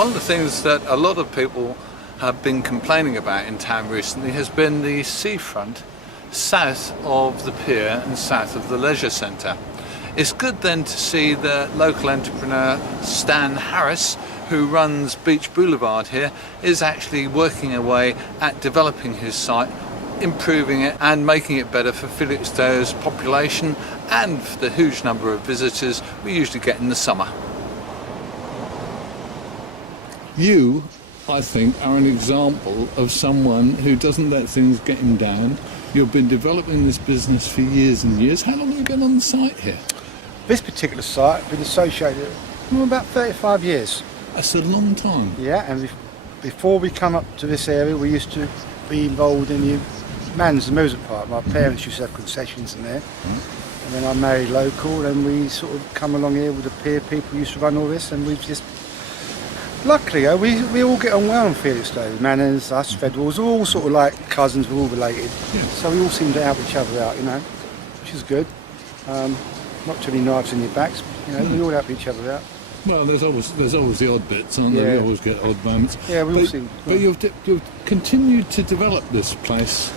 One of the things that a lot of people have been complaining about in town recently has been the seafront south of the pier and south of the leisure centre. It's good then to see the local entrepreneur Stan Harris, who runs Beach Boulevard here, is actually working away at developing his site, improving it and making it better for Felixstowe's population and for the huge number of visitors we usually get in the summer. You, I think, are an example of someone who doesn't let things get him down. You've been developing this business for years and years. How long have you been on the site here? This particular site has been associated with about 35 years. That's a long time. Yeah, and before we come up to this area, we used to be involved in the Man's Amusement Park. My parents used to have concessions in there. And then I married local, and we sort of come along here with the pier people used to run all this, and we've just... Luckily, we all get on well in Felixstowe. Manners, us, Federals, we're all sort of like cousins, we're all related. Yeah. So we all seem to help each other out, you know, which is good. Not too many knives in your backs, you know, we all help each other out. Well, there's always the odd bits, aren't there? Yeah. We always get odd moments. Yeah, we all seem... But you've continued to develop this place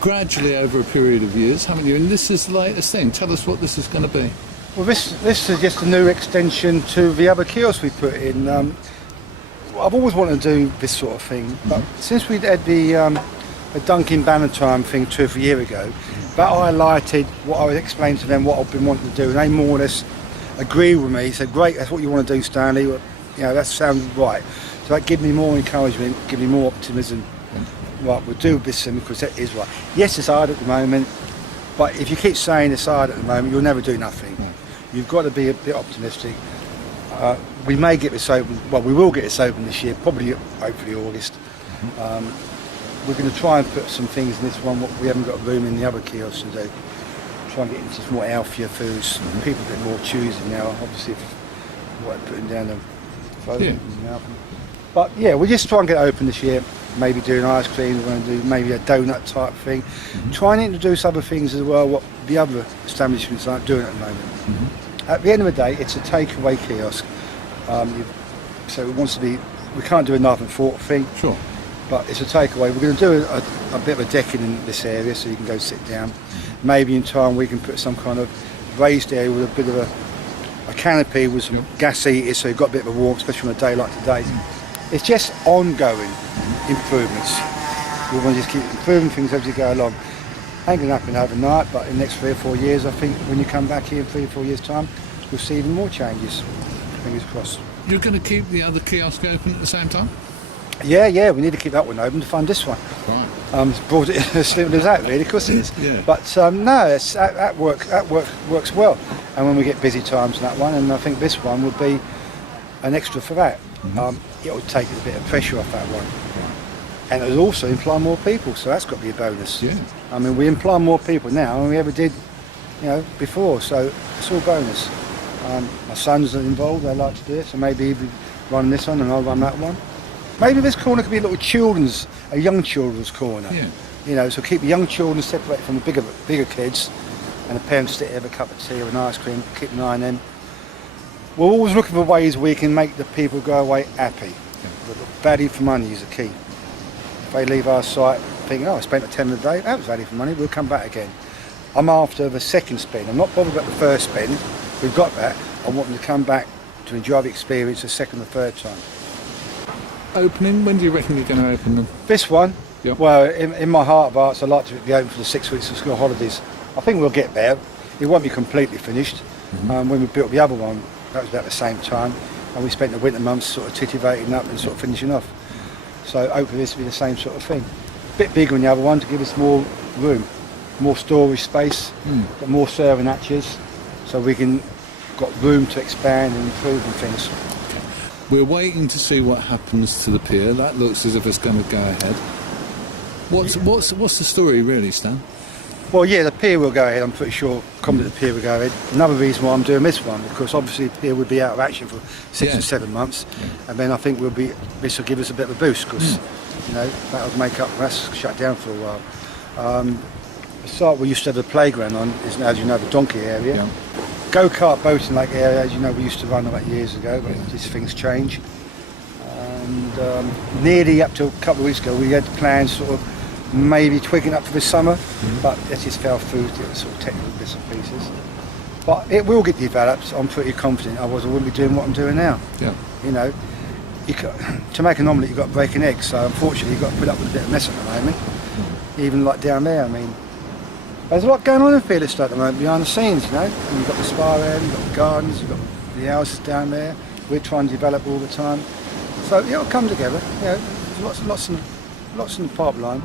gradually over a period of years, haven't you? And this is the latest thing. Tell us what this is going to be. Well, this is just a new extension to the other kiosk we put in. I've always wanted to do this sort of thing, but since we'd had the Dunkin' Banner Time thing 2 or 3 years ago, that highlighted what I was explaining to them what I've been wanting to do, and they more or less agreed with me. Said, "Great, that's what you want to do, Stanley. Well, you know, that sounds right." So that gave me more encouragement, give me more optimism. Right, we'll do this thing because that is right. Yes, it's hard at the moment, but if you keep saying it's hard at the moment, you'll never do nothing. You've got to be a bit optimistic. We may get this open, well, we will get this open this year, probably hopefully August. We're going to try and put some things in this one what we haven't got room in the other kiosks to do. Try and get into some more healthier foods. People a bit more choosy now, obviously, if what they're putting down the frozen. Yeah. But yeah, we'll just try and get it open this year. Maybe doing ice cream, we're going to do maybe a donut type thing. Trying to introduce other things as well, what the other establishments aren't doing at the moment. At the end of the day, it's a takeaway kiosk. So it wants to be, we can't do a knife and fork thing. Sure. But it's a takeaway. We're going to do a bit of a decking in this area so you can go sit down. Maybe in time we can put some kind of raised area with a bit of a canopy with some gas heaters so you've got a bit of a warmth, especially on a day like today. It's just ongoing improvements. We want to just keep improving things as you go along. Ain't going to happen overnight, but in the next 3 or 4 years, I think when you come back here in 3 or 4 years' time, we'll see even more changes. Fingers crossed. You're going to keep the other kiosk open at the same time? Yeah, we need to keep that one open to fund this one. Right. It's brought it as simple as that, really, of course it is. Yeah. But no, that works well. And when we get busy times in that one, and I think this one would be an extra for that. It would take a bit of pressure off that one. And it would also employ more people, so that's got to be a bonus. Yeah. I mean, we employ more people now than we ever did, you know, before, so it's all bonus. My sons are involved, they like to do it, so maybe he'll be running this one and I'll run that one. Maybe this corner could be a young children's corner. Yeah. You know, so keep the young children separate from the bigger kids, and the parents sit there, have a cup of tea or an ice cream, keep an eye on them. We're always looking for ways we can make the people go away happy. Yeah. Value for money is the key. If they leave our site thinking, oh, I spent a tenner a day, that was value for money, we'll come back again. I'm after the second spend. I'm not bothered about the first spend. We've got that. I want them to come back to enjoy the experience the second or third time. Opening, when do you reckon you're going to open them? This one? Yep. Well, in my heart of hearts, I'd like to be open for the 6 weeks of school holidays. I think we'll get there. It won't be completely finished. When we built the other one, that was about the same time, and we spent the winter months sort of titivating up and sort of finishing off. So hopefully this will be the same sort of thing. A bit bigger than the other one to give us more room, more storage space, got more serving hatches, so we can got room to expand and improve and things. We're waiting to see what happens to the pier. That looks as if it's going to go ahead. What's the story really, Stan? Well, yeah, the pier will go ahead. I'm pretty sure the pier will go ahead. Another reason why I'm doing this one, because obviously the pier would be out of action for 6 or 7 months, and then I think this will give us a bit of a boost, because you know, that'll make up for us shut down for a while. The site we used to have the playground on is, as you know, the donkey area. Yeah. Go-kart boating like area, as you know, we used to run about years ago, but these things change. and nearly up to a couple of weeks ago we had plans sort of maybe twigging up for this summer, but it just fell through to sort of technical bits and pieces. But it will get developed. I'm pretty confident. Otherwise, I wouldn't be doing what I'm doing now. Yeah. You know, to make an omelette, you've got to break an egg. So unfortunately, you've got to put up with a bit of mess at the moment. Even like down there, I mean, there's a lot going on in Felixstowe at the moment behind the scenes. You know, and you've got the spa area, you've got the gardens, you've got the houses down there. We're trying to develop all the time. So it'll come together. You know, there's lots in the pipeline.